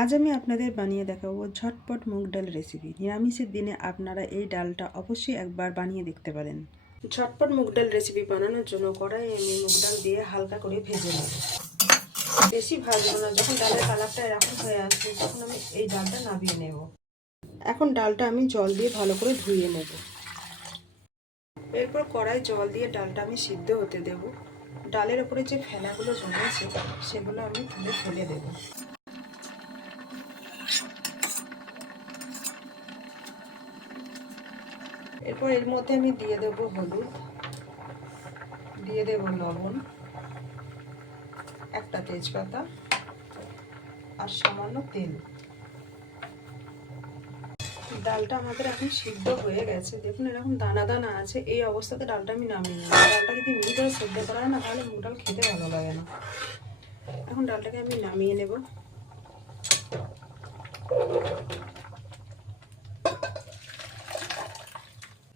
আজ আমি আপনাদের বানিয়ে দেখাবো ঝটপট মুগ ডাল রেসিপি। নিরামিষের দিনে আপনারা এই ডালটা অবশ্যই একবার বানিয়ে দেখতে পারেন। ঝটপট মুগ ডাল রেসিপি বানানোর জন্য কড়াইয়ে আমি মুগ ডাল দিয়ে হালকা করে ভেজে নেব। বেশি ভাজবো না, যখন ডালের কালারটা এরকম হয়ে আসবে তখন আমি এই ডালটা নামিয়ে নেব। এখন ডালটা আমি জল দিয়ে ভালো করে ধুয়ে নেব। এরপর কড়াই জল দিয়ে ডালটা আমি সিদ্ধ হতে দেব। ডালের উপরে যে ফেনাগুলো জমেছে সেগুলো আমি তুলে ফেলে দেব। এরপর এর মধ্যে আমি দিয়ে দেব হলুদ, দিয়ে দেব লবণ, একটা তেজপাতা আর সামান্য তেল। ডালটা আমাদের এখন সিদ্ধ হয়ে গেছে, দেখুন এরকম দানা দানা আছে। এই অবস্থাতে ডালটা আমি নামিয়ে নেব। ডালটা যদি মিহি করে সেদ্ধ করা হয় না তাহলে মুগ ডাল খেতে ভালো লাগে না। এখন ডালটাকে আমি নামিয়ে নেব।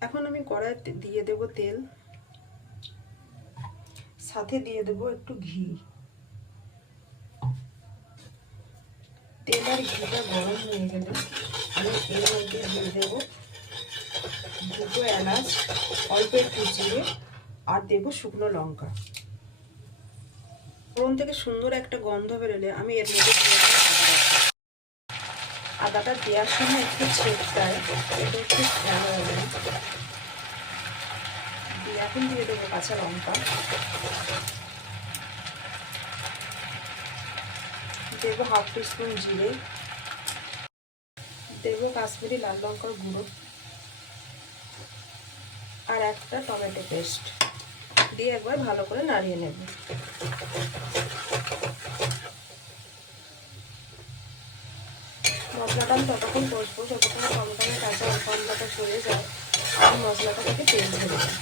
এখন আমি কড়াইতে দিয়ে দেব তেল, সাথে দিয়ে দেব একটু ঘি। তেল আর ঘিটা গরম হয়ে গেলে আমি এর মধ্যে দিয়ে দেব দুটো এলাচ, অল্প একটু জিরে আর দেব শুকনো লঙ্কা। ফোড়ন থেকে সুন্দর একটা গন্ধ বেরোলে আমি এর মধ্যে দিয়ে দেবো আদাটা দেওয়ার সময় একটু ছেঁচটায় এটা একটু ভালো হবে। এখন দিয়ে দেবো কাঁচা লঙ্কা, দেবো হাফ টিস্পুন জিরে, দেবো কাশ্মীরি লাল লঙ্কার গুঁড়ো আর একটা টমেটো পেস্ট দিয়ে একবার ভালো করে নাড়িয়ে নেব। মশলাটা আমি ততক্ষণ কষবো যতক্ষণ টমেটোর কাঁচা গন্ধটা সরে যায় আর মশলাটা থেকে তেল ধরে যায়।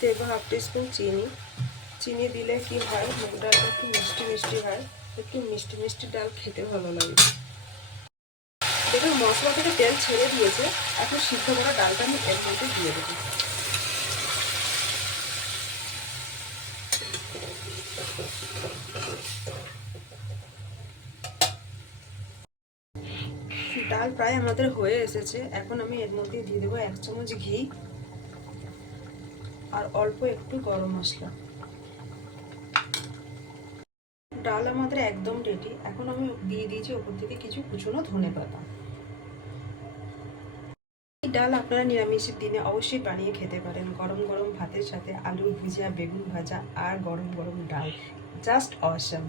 দেবো হাফ টিস্পুন চিনি। চিনি দিলে কি হয়, মুগ ডালটা একটু মিষ্টি মিষ্টি হয়, একটু মিষ্টি মিষ্টি ডাল খেতে ভালো লাগে। দেখুন মশলা থেকে তেল ছেড়ে দিয়েছে। এখন সিদ্ধ করা ডালটা আমি এর মধ্যে দিয়ে দেবো। ডাল প্রায় আমাদের হয়ে এসেছে। এখন আমি এর মধ্যে দিয়ে দেবো 1 চামচ ঘি আর অল্প একটু গরম মশলা। ডাল আমাদের একদম রেডি। এখন আমি দিয়ে দিয়েছি ওপর থেকে কিছু কুচনো ধনেপাতা। এই ডাল আপনারা নিরামিষের দিনে অবশ্যই বানিয়ে খেতে পারেন। গরম গরম ভাতের সাথে আলু ভুজিয়া, বেগুন ভাজা আর গরম গরম ডাল, জাস্ট অসাম।